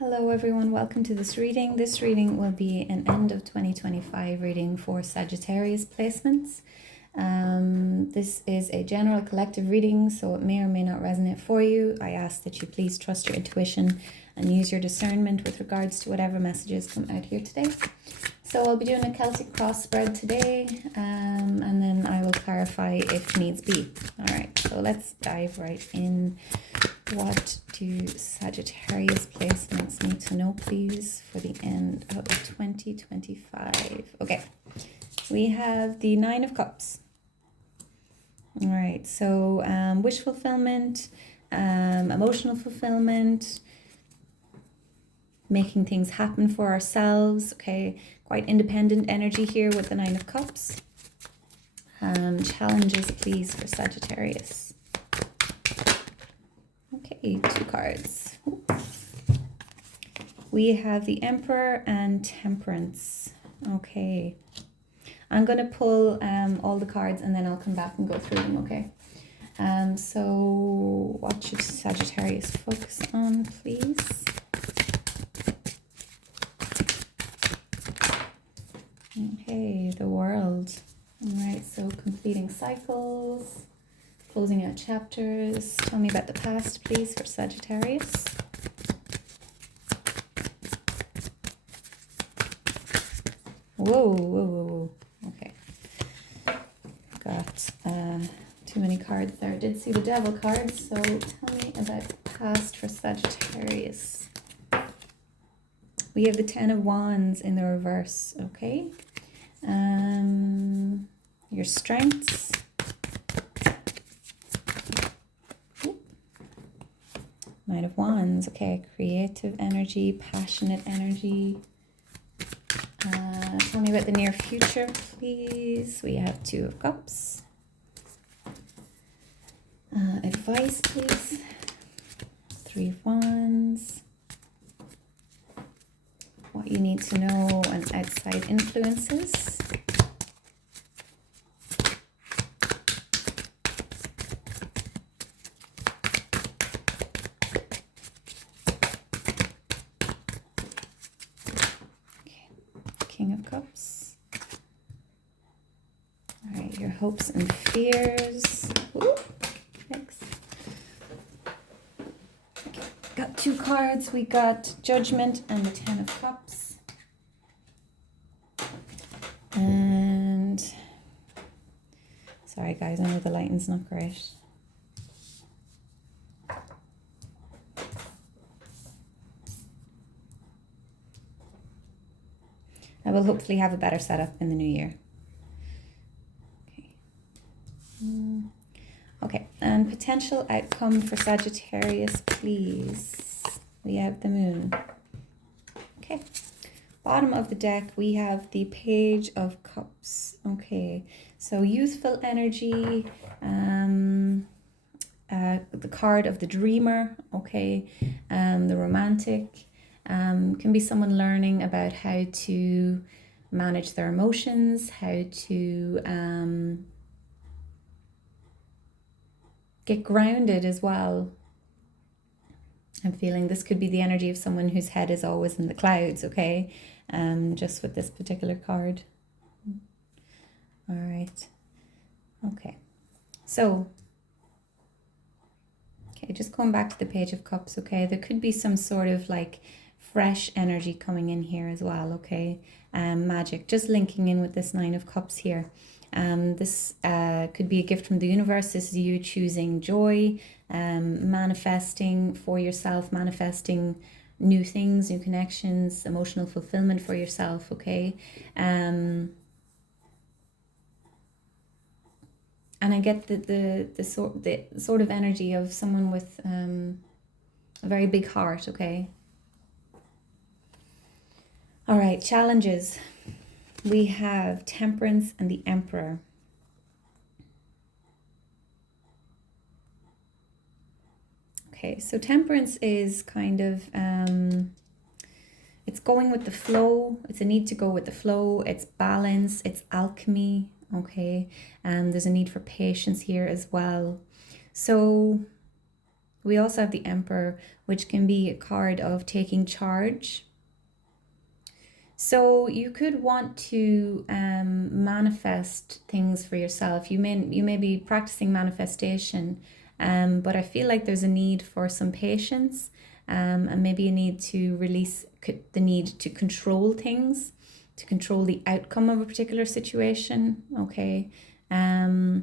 Hello everyone, welcome to this reading. This reading will be an end of 2025 reading for Sagittarius placements. This is a general collective reading, so it may or may not resonate for you. I ask that you please trust your intuition and use your discernment with regards to whatever messages come out here today. So I'll be doing a Celtic cross spread today, and then I will clarify if needs be. All right, so let's dive right in. What do Sagittarius placements need to know, please, for the end of 2025? Okay, we have the Nine of Cups. All right, so wish fulfillment, emotional fulfillment, making things happen for ourselves, okay? Quite independent energy here with the Nine of Cups. Challenges, please, for Sagittarius. Okay, two cards. We have the Emperor and Temperance. Okay. I'm going to pull all the cards and then I'll come back and go through them, okay? So what should Sagittarius focus on, please? Okay, the World. All right, so completing cycles. Closing out chapters. Tell me about the past, please, for Sagittarius. Whoa. Okay. Got too many cards there. I did see the Devil card, so tell me about the past for Sagittarius. We have the Ten of Wands in the reverse, okay? Your strengths. Knight of Wands, okay, creative energy, passionate energy. Tell me about the near future, please. We have Two of Cups. Advice, please. Three of Wands. What you need to know on outside influences. King of Cups. All right, your hopes and fears. Ooh, thanks. Okay, got two cards. We got Judgment and the Ten of Cups. And sorry guys, I know the lighting's not great. I will hopefully have a better setup in the new year. Okay. Okay, and potential outcome for Sagittarius, please. We have the Moon. Okay. Bottom of the deck, we have the Page of Cups. Okay, so youthful energy, the card of the Dreamer, okay, the Romantic. Can be someone learning about how to manage their emotions, how to get grounded as well. I'm feeling this could be the energy of someone whose head is always in the clouds, okay? Just with this particular card. All right. Okay. So, okay, just going back to the Page of Cups, okay? There could be some sort of like fresh energy coming in here as well, okay? Magic, just linking in with this Nine of Cups here. This could be a gift from the universe. This is you choosing joy, manifesting for yourself, manifesting new things, new connections, emotional fulfillment for yourself, okay? And I get the sort of energy of someone with a very big heart, okay? All right, challenges. We have Temperance and the Emperor. Okay, so Temperance is kind of, it's going with the flow. It's a need to go with the flow. It's balance, it's alchemy, okay? There's a need for patience here as well. So We also have the Emperor, which can be a card of taking charge. So you could want to manifest things for yourself. You may be practicing manifestation, but I feel like there's a need for some patience, and maybe a need to release the need to control things, to control the outcome of a particular situation. Okay. Let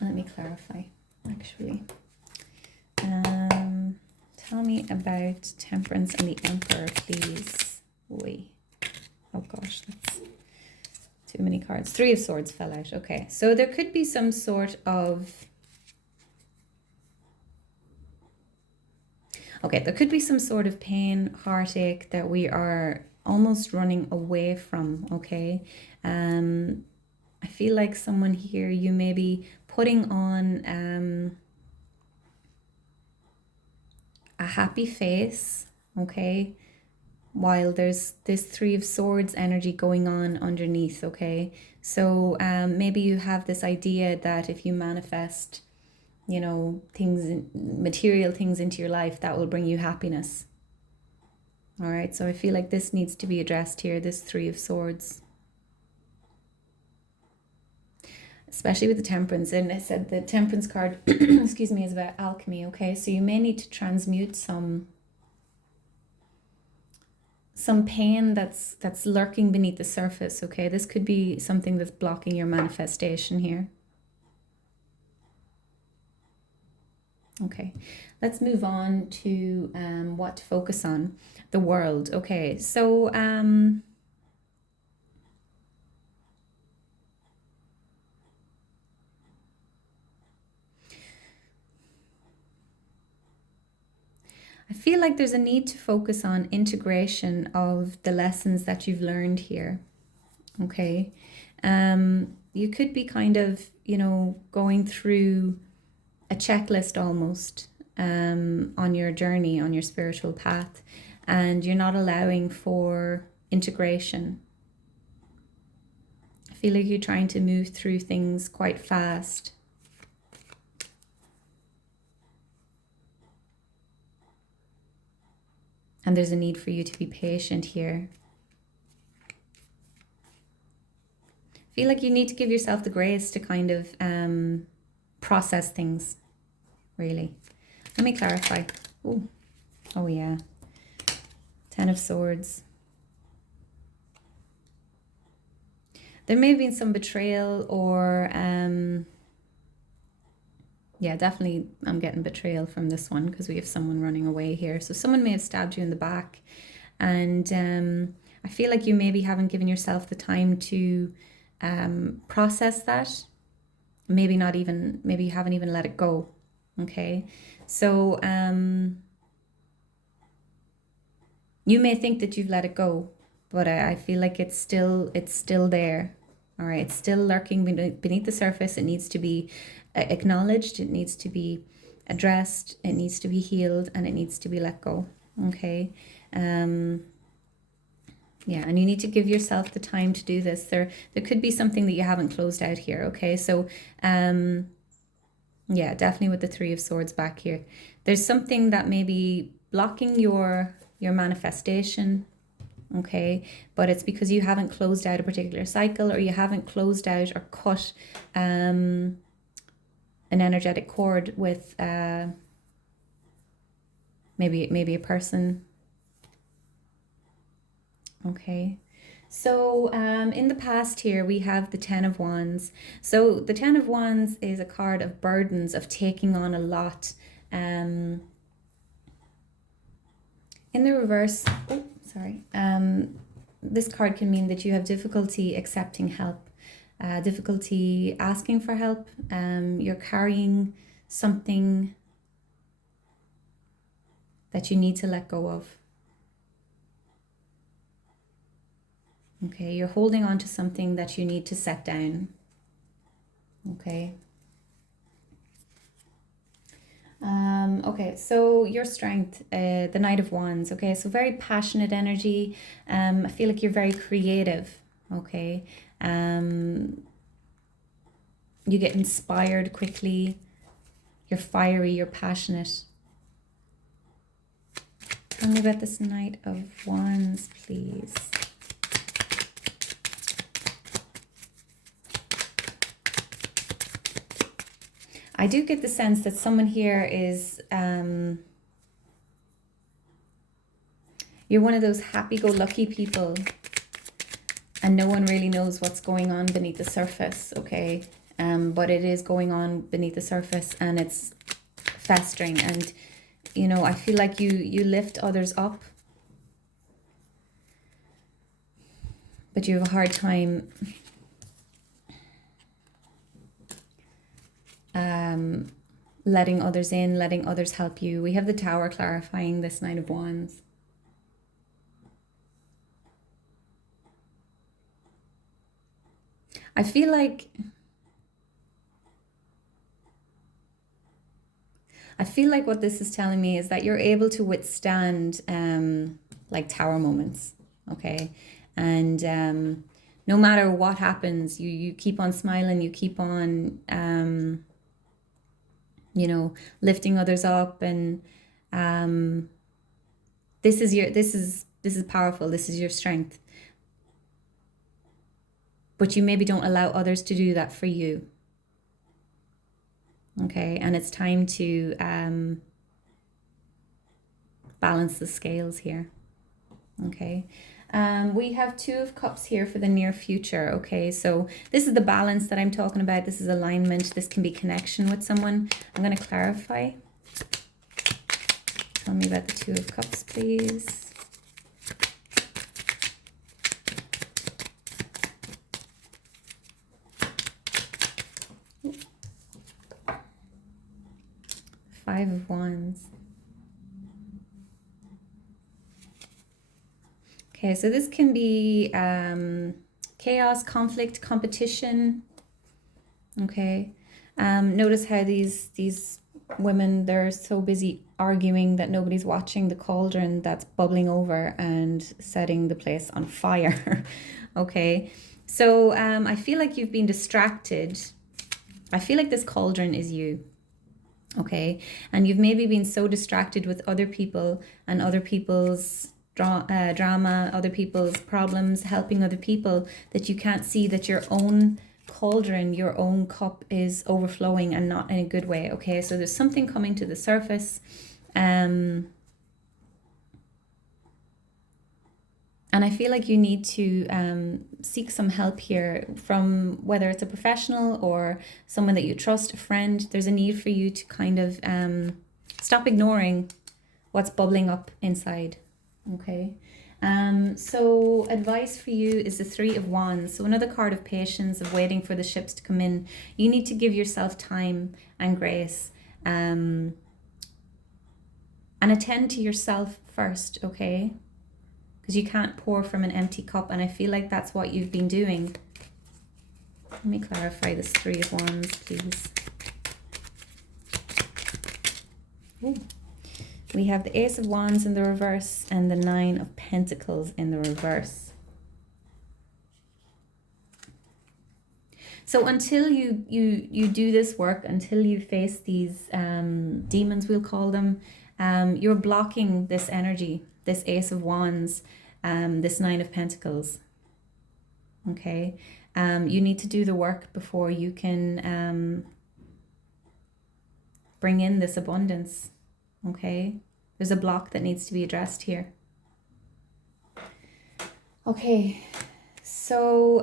me clarify, actually. Tell me about Temperance and the Emperor, please. Wait. Oh gosh, that's too many cards. Three of Swords fell out. Okay, so there could be some sort of... Okay, there could be some sort of pain, heartache that we are almost running away from, okay? I feel like someone here, you may be putting on... a happy face, okay, while there's this Three of Swords energy going on underneath, okay? So maybe you have this idea that if you manifest, you know, things, material things into your life, that will bring you happiness. All right, so I feel like this needs to be addressed here, this Three of Swords. Especially with the Temperance, and I said the Temperance card, excuse me, is about alchemy, okay? So you may need to transmute some pain that's lurking beneath the surface, okay? This could be something that's blocking your manifestation here. Okay, let's move on to what to focus on. The World, okay? So I feel like there's a need to focus on integration of the lessons that you've learned here, okay? You could be kind of, you know, going through a checklist almost on your journey, on your spiritual path, and you're not allowing for integration. I feel like you're trying to move through things quite fast. And there's a need for you to be patient here. I feel like you need to give yourself the grace to kind of process things, really. Let me clarify. Ooh. Oh, yeah. Ten of Swords. There may have been some betrayal or... yeah, definitely I'm getting betrayal from this one because we have someone running away here. So someone may have stabbed you in the back. And I feel like you maybe haven't given yourself the time to process that. Maybe you haven't even let it go. Okay. So you may think that you've let it go, but I feel like it's still there. All right. It's still lurking beneath the surface. It needs to be acknowledged, it needs to be addressed, it needs to be healed, and it needs to be let go. Okay. Yeah, and you need to give yourself the time to do this. There could be something that you haven't closed out here. Okay, so yeah, definitely with the Three of Swords back here, there's something that may be blocking your manifestation. Okay, but it's because you haven't closed out a particular cycle, or you haven't closed out or cut an energetic cord with maybe a person. Okay, so in the past here we have the Ten of Wands. So the Ten of Wands is a card of burdens, of taking on a lot. In the reverse, oh sorry, this card can mean that you have difficulty accepting help. Difficulty asking for help. You're carrying something that you need to let go of. Okay, you're holding on to something that you need to set down. Okay. Okay, so your strength, the Knight of Wands. Okay, so very passionate energy. I feel like you're very creative. Okay. You get inspired quickly. You're fiery, you're passionate. Tell me about this Knight of Wands, please. I do get the sense that someone here is, you're one of those happy-go-lucky people and no one really knows what's going on beneath the surface, okay? But it is going on beneath the surface and it's festering, and you know, I feel like you lift others up, but you have a hard time letting others in, letting others help you. We have the Tower clarifying this Knight of Wands. I feel like what this is telling me is that you're able to withstand like tower moments, okay? And no matter what happens, you keep on smiling, you keep on you know, lifting others up, and this is powerful. This is your strength. But you maybe don't allow others to do that for you. Okay, and it's time to balance the scales here. Okay, we have Two of Cups here for the near future. Okay, so this is the balance that I'm talking about. This is alignment. This can be connection with someone. I'm going to clarify. Tell me about the Two of Cups, please. Five of Wands. Okay, so this can be chaos, conflict, competition. Okay, notice how these women, they're so busy arguing that nobody's watching the cauldron that's bubbling over and setting the place on fire. Okay, so I feel like you've been distracted. I feel like this cauldron is you. Okay, and you've maybe been so distracted with other people and other people's drama, other people's problems, helping other people, that you can't see that your own cauldron, your own cup is overflowing, and not in a good way. Okay, so there's something coming to the surface, and I feel like you need to seek some help here from, whether it's a professional or someone that you trust, a friend. There's a need for you to kind of stop ignoring what's bubbling up inside. Okay. So advice for you is the Three of Wands. So another card of patience, of waiting for the ships to come in. You need to give yourself time and grace, and attend to yourself first, okay? Because you can't pour from an empty cup, and I feel like that's what you've been doing. Let me clarify this Three of Wands, please. Ooh. We have the Ace of Wands in the reverse and the Nine of Pentacles in the reverse. So until you do this work, until you face these demons, we'll call them, you're blocking this energy, this Ace of Wands, this Nine of Pentacles. Okay, you need to do the work before you can bring in this abundance. Okay, there's a block that needs to be addressed here. Okay, so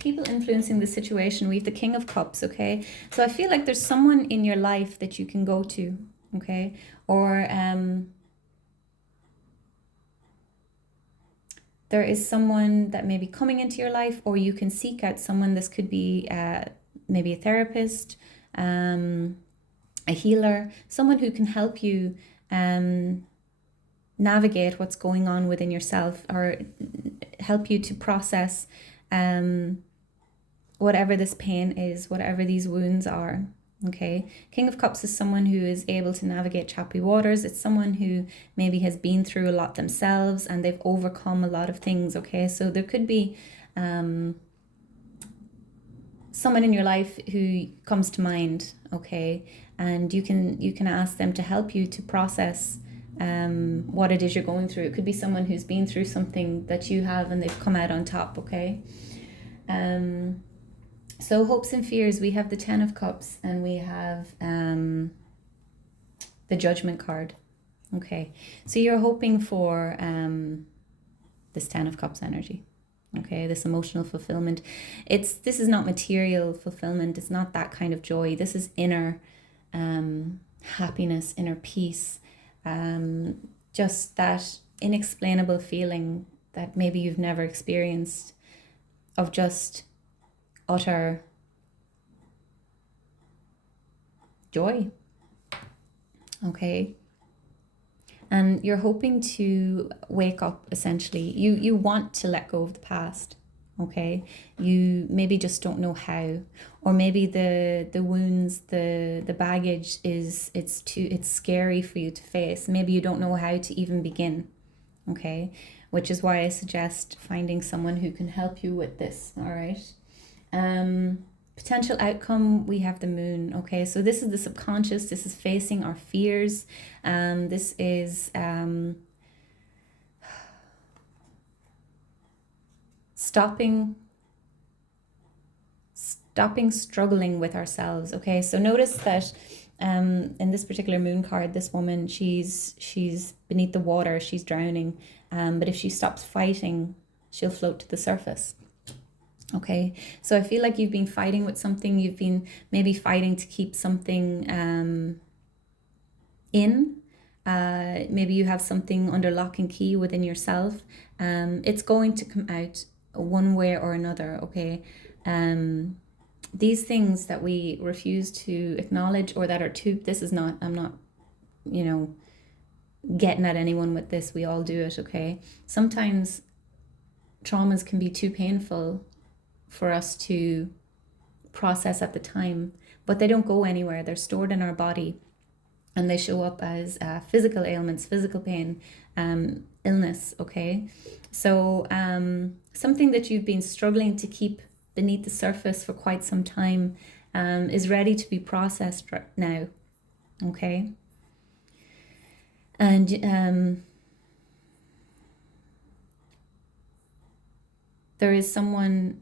people influencing the situation. We have the King of Cups. Okay, so I feel like there's someone in your life that you can go to. Okay, or there is someone that may be coming into your life, or you can seek out someone. This could be maybe a therapist, a healer, someone who can help you navigate what's going on within yourself, or help you to process whatever this pain is, whatever these wounds are. Okay, King of Cups is someone who is able to navigate choppy waters. It's someone who maybe has been through a lot themselves and they've overcome a lot of things. Okay, so there could be someone in your life who comes to mind. okay? And you can ask them to help you to process what it is you're going through. It could be someone who's been through something that you have and they've come out on top, okay? So hopes and fears, we have the 10 of Cups and we have the Judgment card. Okay, so you're hoping for this 10 of Cups energy. Okay, this emotional fulfillment. This is not material fulfillment. It's not that kind of joy. This is inner happiness, inner peace. Just that inexplainable feeling that maybe you've never experienced, of just utter joy. Okay. And you're hoping to wake up, essentially. You want to let go of the past, okay? You maybe just don't know how. Or maybe the wounds, the baggage it's scary for you to face. Maybe you don't know how to even begin, okay? Which is why I suggest finding someone who can help you with this, all right? Potential outcome, we have the Moon, okay? So this is the subconscious, this is facing our fears, this is stopping struggling with ourselves, okay? So notice that in this particular Moon card, this woman, she's beneath the water, she's drowning, but if she stops fighting, she'll float to the surface. Okay, so I feel like you've been fighting with something. You've been maybe fighting to keep something in. Maybe you have something under lock and key within yourself. It's going to come out one way or another, okay? These things that we refuse to acknowledge or that are too, I'm not, getting at anyone with this. We all do it, okay? Sometimes traumas can be too painful for us to process at the time, but they don't go anywhere. They're stored in our body and they show up as physical ailments, physical pain, illness, okay? So something that you've been struggling to keep beneath the surface for quite some time is ready to be processed now, okay? And there is someone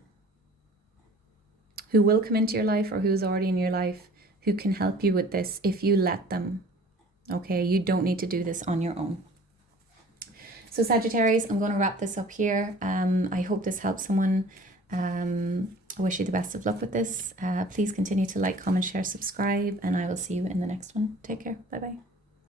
who will come into your life or who's already in your life who can help you with this if you let them, okay? You don't need to do this on your own. So Sagittarius, I'm going to wrap this up here. I hope this helps someone. I wish you the best of luck with this. Please continue to like, comment, share, subscribe, and I will see you in the next one. Take care. Bye-bye.